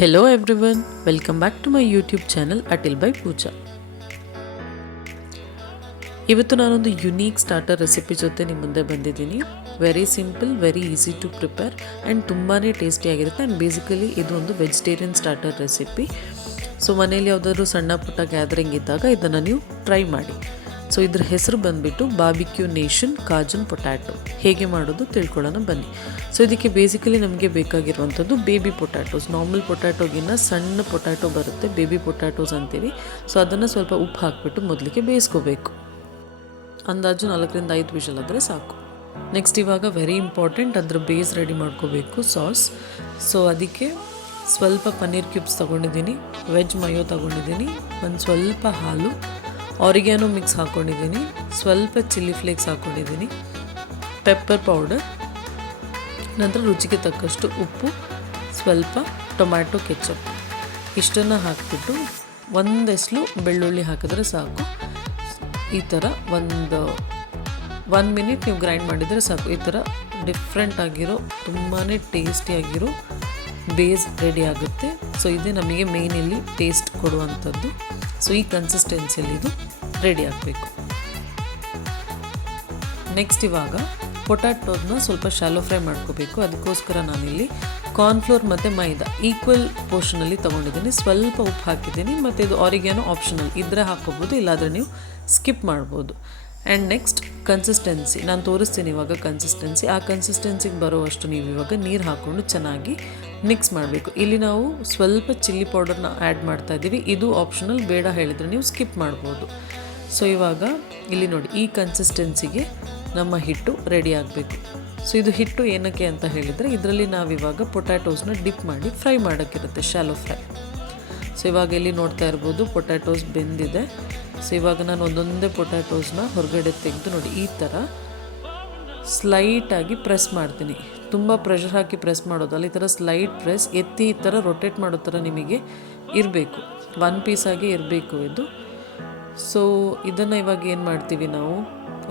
Hello everyone, welcome back to my YouTube channel Atil by Pooja. ಇವತ್ತು ನಾನೊಂದು unique starter recipe ಜೊತೆ ನಿಮ್ಮ ಮುಂದೆ ಬಂದಿದ್ದೀನಿ. Very simple, very easy to prepare and ತುಂಬಾ ಟೇಸ್ಟಿಯಾಗಿರುತ್ತೆ. ಆ್ಯಂಡ್ ಬೇಸಿಕಲಿ ಇದು ಒಂದು ವೆಜಿಟೇರಿಯನ್ ಸ್ಟಾರ್ಟರ್ ರೆಸಿಪಿ. ಸೊ ಮನೇಲಿ ಯಾವುದಾದ್ರೂ ಸಣ್ಣ ಪುಟ್ಟ ಗ್ಯಾದರಿಂಗ್ ಇದ್ದಾಗ ಇದನ್ನು ನೀವು ಟ್ರೈ ಮಾಡಿ. ಸೊ ಇದ್ರ ಹೆಸರು ಬಂದುಬಿಟ್ಟು ಬಾರ್ಬಿಕ್ಯೂ ನೇಷನ್ ಕಾಜನ್ ಪೊಟ್ಯಾಟೊ. ಹೇಗೆ ಮಾಡೋದು ತಿಳ್ಕೊಳ್ಳೋಣ ಬನ್ನಿ. ಸೊ ಇದಕ್ಕೆ ಬೇಸಿಕಲಿ ನಮಗೆ ಬೇಕಾಗಿರುವಂಥದ್ದು ಬೇಬಿ ಪೊಟ್ಯಾಟೋಸ್. ನಾರ್ಮಲ್ ಪೊಟ್ಯಾಟೋಗಿನ್ನ ಸಣ್ಣ ಪೊಟ್ಯಾಟೊ ಬರುತ್ತೆ, ಬೇಬಿ ಪೊಟ್ಯಾಟೋಸ್ ಅಂತೀವಿ. ಸೊ ಅದನ್ನು ಸ್ವಲ್ಪ ಉಪ್ಪು ಹಾಕಿಬಿಟ್ಟು ಮೊದಲಿಗೆ ಬೇಯಿಸ್ಕೋಬೇಕು. ಅಂದಾಜು 4-5 ವಿಷಲ್ ಆದರೆ ಸಾಕು. ನೆಕ್ಸ್ಟ್ ಇವಾಗ ವೆರಿ ಇಂಪಾರ್ಟೆಂಟ್, ಅದರ ಬೇಸ್ ರೆಡಿ ಮಾಡ್ಕೋಬೇಕು, ಸಾಸ್. ಸೊ ಅದಕ್ಕೆ ಸ್ವಲ್ಪ ಪನ್ನೀರ್ ಕ್ಯೂಬ್ಸ್ ತೊಗೊಂಡಿದ್ದೀನಿ, ವೆಜ್ ಮಯೋ ತೊಗೊಂಡಿದ್ದೀನಿ, ಒಂದು ಸ್ವಲ್ಪ ಹಾಲು, ಆರಿಗ್ಯಾನೋ ಮಿಕ್ಸ್ ಹಾಕ್ಕೊಂಡಿದ್ದೀನಿ, ಸ್ವಲ್ಪ ಚಿಲ್ಲಿ ಫ್ಲೇಕ್ಸ್ ಹಾಕ್ಕೊಂಡಿದ್ದೀನಿ, ಪೆಪ್ಪರ್ ಪೌಡರ್, ನಂತರ ರುಚಿಗೆ ತಕ್ಕಷ್ಟು ಉಪ್ಪು, ಸ್ವಲ್ಪ ಟೊಮ್ಯಾಟೊ ಕೆಚಪ್. ಇಷ್ಟನ್ನು ಹಾಕಿಬಿಟ್ಟು ಒಂದೆಸ್ಲು ಬೆಳ್ಳುಳ್ಳಿ ಹಾಕಿದ್ರೆ ಸಾಕು. ಈ ಥರ ಒನ್ ಮಿನಿಟ್ ನೀವು ಗ್ರೈಂಡ್ ಮಾಡಿದರೆ ಸಾಕು. ಈ ಥರ ಡಿಫ್ರೆಂಟ್ ಆಗಿರೋ ತುಂಬಾ ಟೇಸ್ಟಿಯಾಗಿರೋ ಬೇಸ್ ರೆಡಿ ಆಗುತ್ತೆ. ಸೊ ಇದೇ ನಮಗೆ ಮೇನ್ ಇಲ್ಲಿ ಟೇಸ್ಟ್ ಕೊಡುವಂಥದ್ದು. ಸೊ ಈ ಕನ್ಸಿಸ್ಟೆನ್ಸಿಯಲ್ಲಿ ಇದು ರೆಡಿ ಆಗಬೇಕು. ನೆಕ್ಸ್ಟ್ ಇವಾಗ ಪೊಟ್ಯಾಟೋದನ್ನ ಸ್ವಲ್ಪ ಶಾಲೋ ಫ್ರೈ ಮಾಡ್ಕೋಬೇಕು. ಅದಕ್ಕೋಸ್ಕರ ನಾನಿಲ್ಲಿ ಕಾರ್ನ್ಫ್ಲೋರ್ ಮತ್ತು ಮೈದಾ ಈಕ್ವಲ್ ಪೋರ್ಷನಲ್ಲಿ ತೊಗೊಂಡಿದ್ದೀನಿ. ಸ್ವಲ್ಪ ಉಪ್ಪು ಹಾಕಿದ್ದೀನಿ ಮತ್ತು ಇದು ಆರಿಗ್ಯಾನೋ ಆಪ್ಷನಲ್ ಇದ್ದರೆ ಹಾಕ್ಕೋಬೋದು, ಇಲ್ಲಾಂದರೆ ನೀವು ಸ್ಕಿಪ್ ಮಾಡ್ಬೋದು. ಆ್ಯಂಡ್ ನೆಕ್ಸ್ಟ್ ಕನ್ಸಿಸ್ಟೆನ್ಸಿ ನಾನು ತೋರಿಸ್ತೀನಿ ಇವಾಗ. ಆ ಕನ್ಸಿಸ್ಟೆನ್ಸಿಗೆ ಬರೋವಷ್ಟು ನೀವು ಇವಾಗ ನೀರು ಹಾಕ್ಕೊಂಡು ಚೆನ್ನಾಗಿ ಮಿಕ್ಸ್ ಮಾಡಬೇಕು. ಇಲ್ಲಿ ನಾವು ಸ್ವಲ್ಪ ಚಿಲ್ಲಿ ಪೌಡರ್ನ ಆ್ಯಡ್ ಮಾಡ್ತಾ ಇದ್ದೀವಿ, ಇದು ಆಪ್ಷನಲ್, ಬೇಡ ಹೇಳಿದರೆ ನೀವು ಸ್ಕಿಪ್ ಮಾಡ್ಬೋದು. ಸೊ ಇವಾಗ ಇಲ್ಲಿ ನೋಡಿ, ಈ ಕನ್ಸಿಸ್ಟೆನ್ಸಿಗೆ ನಮ್ಮ ಹಿಟ್ಟು ರೆಡಿ ಆಗಬೇಕು. ಸೊ ಇದು ಹಿಟ್ಟು ಏನಕ್ಕೆ ಅಂತ ಹೇಳಿದರೆ, ಇದರಲ್ಲಿ ನಾವಿವಾಗ ಪೊಟ್ಯಾಟೋಸ್ನ ಡಿಪ್ ಮಾಡಿ ಫ್ರೈ ಮಾಡೋಕ್ಕಿರುತ್ತೆ, ಶಾಲೋ ಫ್ರೈ. ಸೊ ಇವಾಗ ಇಲ್ಲಿ ನೋಡ್ತಾ ಇರ್ಬೋದು ಪೊಟ್ಯಾಟೋಸ್ ಬೆಂದಿದೆ. ಸೊ ಇವಾಗ ನಾನು ಒಂದೊಂದೇ ಪೊಟ್ಯಾಟೋಸ್ನ ಹೊರಗಡೆ ತೆಗೆದು ನೋಡಿ ಈ ಥರ ಸ್ಲೈಟಾಗಿ ಪ್ರೆಸ್ ಮಾಡ್ತೀನಿ. ತುಂಬ ಪ್ರೆಷರ್ ಹಾಕಿ ಪ್ರೆಸ್ ಮಾಡೋದಲ್ಲ, ಈ ಥರ ಸ್ಲೈಟ್ ಪ್ರೆಸ್ ಎತ್ತಿ ಈ ಥರ ರೊಟೇಟ್ ಮಾಡೋ ಥರ ನಿಮಗೆ ಇರಬೇಕು, ಒನ್ ಪೀಸಾಗಿ ಇರಬೇಕು ಇದು. ಸೊ ಇದನ್ನು ಇವಾಗ ಏನು ಮಾಡ್ತೀವಿ ನಾವು,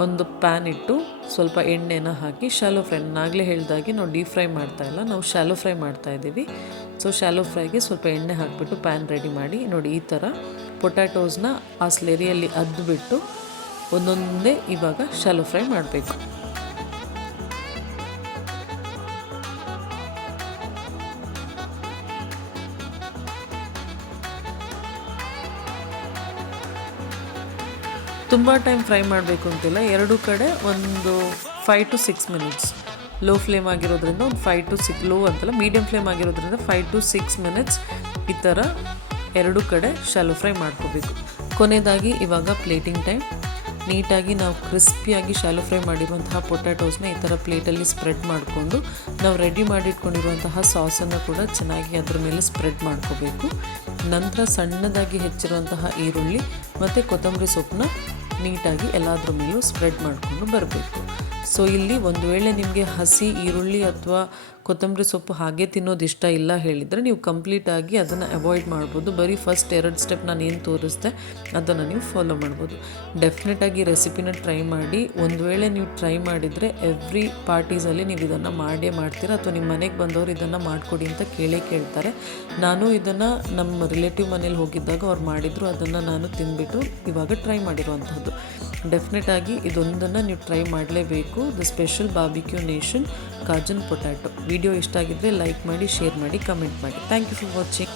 ಒಂದು ಪ್ಯಾನ್ ಇಟ್ಟು ಸ್ವಲ್ಪ ಎಣ್ಣೆನ ಹಾಕಿ ಶಾಲೋ ಫ್ರೈ, ನಾಗಲೇ ಹೇಳಿದಾಗೆ ನಾವು ಡೀಪ್ ಫ್ರೈ ಮಾಡ್ತಾಯಿಲ್ಲ, ನಾವು ಶಾಲೋ ಫ್ರೈ ಮಾಡ್ತಾಯಿದ್ದೀವಿ. ಸೊ ಶಾಲೋ ಫ್ರೈಗೆ ಸ್ವಲ್ಪ ಎಣ್ಣೆ ಹಾಕಿಬಿಟ್ಟು ಪ್ಯಾನ್ ರೆಡಿ ಮಾಡಿ ನೋಡಿ ಈ ಥರ ಪೊಟ್ಯಾಟೋಸ್ನ ಆ ಸ್ಲೆರಿಯಲ್ಲಿ ಅದ್ದುಬಿಟ್ಟು ಒಂದೊಂದೇ ಇವಾಗ ಶಾಲೋ ಫ್ರೈ ಮಾಡಬೇಕು. ತುಂಬ ಟೈಮ್ ಫ್ರೈ ಮಾಡಬೇಕು ಅಂತಿಲ್ಲ, ಎರಡೂ ಕಡೆ ಒಂದು 5 to 6 ಮಿನಿಟ್ಸ್. ಲೋ ಫ್ಲೇಮ್ ಆಗಿರೋದ್ರಿಂದ ಒಂದು 5 to 6, ಲೋ ಅಂತಲ್ಲ ಮೀಡಿಯಮ್ ಫ್ಲೇಮ್ ಆಗಿರೋದ್ರಿಂದ 5 to 6 ಮಿನಿಟ್ಸ್ ಈ ಥರ ಎರಡೂ ಕಡೆ ಶಾಲೋ ಫ್ರೈ ಮಾಡ್ಕೋಬೇಕು. ಕೊನೆಯದಾಗಿ ಇವಾಗ ಪ್ಲೇಟಿಂಗ್ ಟೈಮ್. ನೀಟಾಗಿ ನಾವು ಕ್ರಿಸ್ಪಿಯಾಗಿ ಶಾಲೋ ಫ್ರೈ ಮಾಡಿರುವಂತಹ ಪೊಟ್ಯಾಟೋಸ್ನ ಈ ಥರ ಪ್ಲೇಟಲ್ಲಿ ಸ್ಪ್ರೆಡ್ ಮಾಡಿಕೊಂಡು ನಾವು ರೆಡಿ ಮಾಡಿಟ್ಕೊಂಡಿರುವಂತಹ ಸಾಸನ್ನು ಕೂಡ ಚೆನ್ನಾಗಿ ಅದರ ಮೇಲೆ ಸ್ಪ್ರೆಡ್ ಮಾಡ್ಕೋಬೇಕು. ನಂತರ ಸಣ್ಣದಾಗಿ ಹೆಚ್ಚಿರುವಂತಹ ಈರುಳ್ಳಿ ಮತ್ತು ಕೊತ್ತಂಬರಿ ಸೊಪ್ಪನ್ನ ನೀಟಾಗಿ ಎಲ್ಲಾದ್ರ ಮೇಲೂ ಸ್ಪ್ರೆಡ್ ಮಾಡಿಕೊಂಡು ಬರಬೇಕು. ಸೊ ಇಲ್ಲಿ ಒಂದು ವೇಳೆ ನಿಮಗೆ ಹಸಿ ಈರುಳ್ಳಿ ಅಥವಾ ಕೊತ್ತಂಬರಿ ಸೊಪ್ಪು ಹಾಗೆ ತಿನ್ನೋದು ಇಷ್ಟ ಇಲ್ಲ ಹೇಳಿದರೆ ನೀವು ಕಂಪ್ಲೀಟಾಗಿ ಅದನ್ನು ಅವಾಯ್ಡ್ ಮಾಡ್ಬೋದು. ಬರೀ ಫಸ್ಟ್ 2 ಸ್ಟೆಪ್ ನಾನು ಏನು ತೋರಿಸ್ದೆ ಅದನ್ನು ನೀವು ಫಾಲೋ ಮಾಡ್ಬೋದು. ಡೆಫಿನೆಟಾಗಿ ರೆಸಿಪಿನ ಟ್ರೈ ಮಾಡಿ. ಒಂದು ವೇಳೆ ನೀವು ಟ್ರೈ ಮಾಡಿದರೆ ಎವ್ರಿ ಪಾರ್ಟೀಸಲ್ಲಿ ನೀವು ಇದನ್ನು ಮಾಡೇ ಮಾಡ್ತೀರಾ, ಅಥವಾ ನಿಮ್ಮ ಮನೆಗೆ ಬಂದವರು ಇದನ್ನು ಮಾಡಿಕೊಡಿ ಅಂತ ಕೇಳ್ತಾರೆ. ನಾನು ಇದನ್ನು ನಮ್ಮ ರಿಲೇಟಿವ್ ಮನೇಲಿ ಹೋಗಿದ್ದಾಗ ಅವ್ರು ಮಾಡಿದರು, ಅದನ್ನು ನಾನು ತಿಂದ್ಬಿಟ್ಟು ಇವಾಗ ಟ್ರೈ ಮಾಡಿರುವಂಥದ್ದು. ಡೆಫಿನೆಟಾಗಿ ಇದೊಂದನ್ನು ನೀವು ಟ್ರೈ ಮಾಡಲೇಬೇಕು. The special Barbeque Nation cajun potato. Video ಇಷ್ಟ ಆಗಿದ್ದರೆ ಲೈಕ್ ಮಾಡಿ, ಶೇರ್ ಮಾಡಿ, ಕಮೆಂಟ್ ಮಾಡಿ. Thank you for watching.